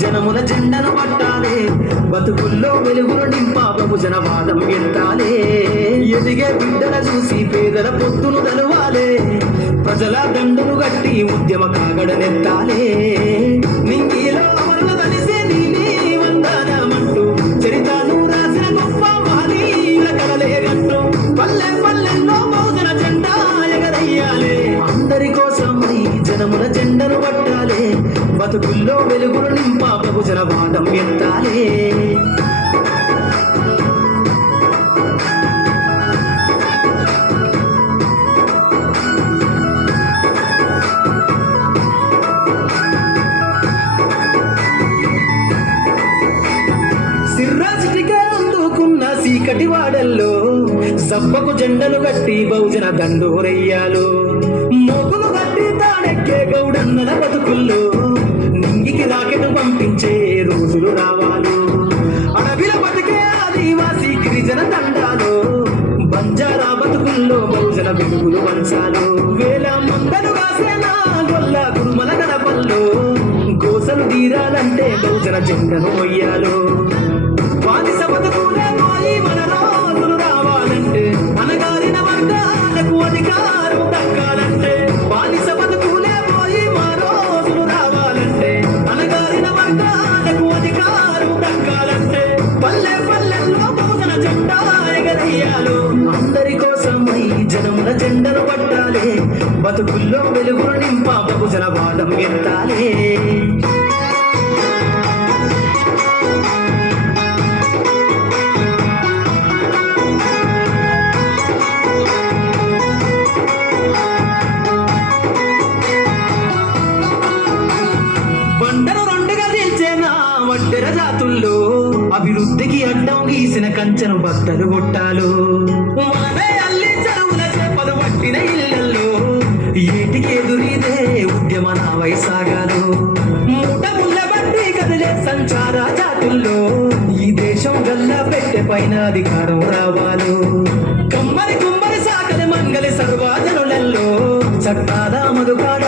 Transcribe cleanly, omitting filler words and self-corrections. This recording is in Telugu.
జనముల జెండను పట్టాలే, బతుకుల్లో వెలుగులు నింపా బహుజన వాదం ఎత్తాలే. ఎదిగే బిడ్డల చూసి పేదల పొత్తును తెలవాలే, ప్రజల దండును గట్టి ఉద్యమ కాగడనెత్తాలే. నింగిలో అమరుల కలిసే నీలి వందనమంటూ చరితను రాసిన గొప్ప మహనీయుల కలలే గట్టు పల్లె పల్లెల్లో బహుజన జెండా ఎగరయ్యాలే. అందరి కోసం ఈ జనముల జెండను పట్టాలే, బతుకుల్లో వెలుగులు నింపా బహుజన వాదం ఎత్తాలే. సిర్రాసిటిగా అందుకున్న సీకటి వాడల్లో సబ్బకు జెండలు గట్టి బహుజన దండోరయ్యాలు. మోగులు గట్టి తాడెక్కే గౌడన్నల బతుకుల్లో నింగికి రాకెట్ పంపించే రోజులు రావాలు. అడవిల బతికే ఆదివాసీ గిరిజన దండాలు, బంజారా బతుకుల్లో బహుజన వెలుగులు వంచాలు. వేల మందలు కాసేనా గొల్ల గురుమల గడపల్లో గోసలు తీరాలంటే బహుజన జెండను మొయ్యాలు. బానిస బతుకులే పోయి మన రోజులు రావాలంటే, అనగారిన వర్గాలకు అధికారం దక్కాలంటే. బానిస బతుకులే పోయి మా రోజులు రావాలంటే, అనగారిన వర్గాలకు అధికారం దక్కాలంటే. పల్లె పల్లెల్లో బహుజన జెండా ఎగరయ్యాలు. అందరి కోసం ఈ జనముల జెండను పట్టాలే, బతుకుల్లో వెలుగులు నింపా బహుజన వాదం ఎత్తాలే. జాతుల్లో అభివృద్ధికి అడ్డం గీసిన కంచెను బట్టలు కొట్టాలు. మనమే అల్లి చెరువుల చేపలు పట్టిన ఇళ్లలో ఏటికి ఎదురీదే ఉద్యమ నా వైసాగాలు. మూట ముళ్ళ బట్టి కదిలే సంచార జాతుల్లో ఈ దేశం గల్ల పెట్టె పైన అధికారం రావాలు. కమ్మరి కుమ్మరి సాకలి మంగలి సర్వజనులలో చట్టాల మధుకాడ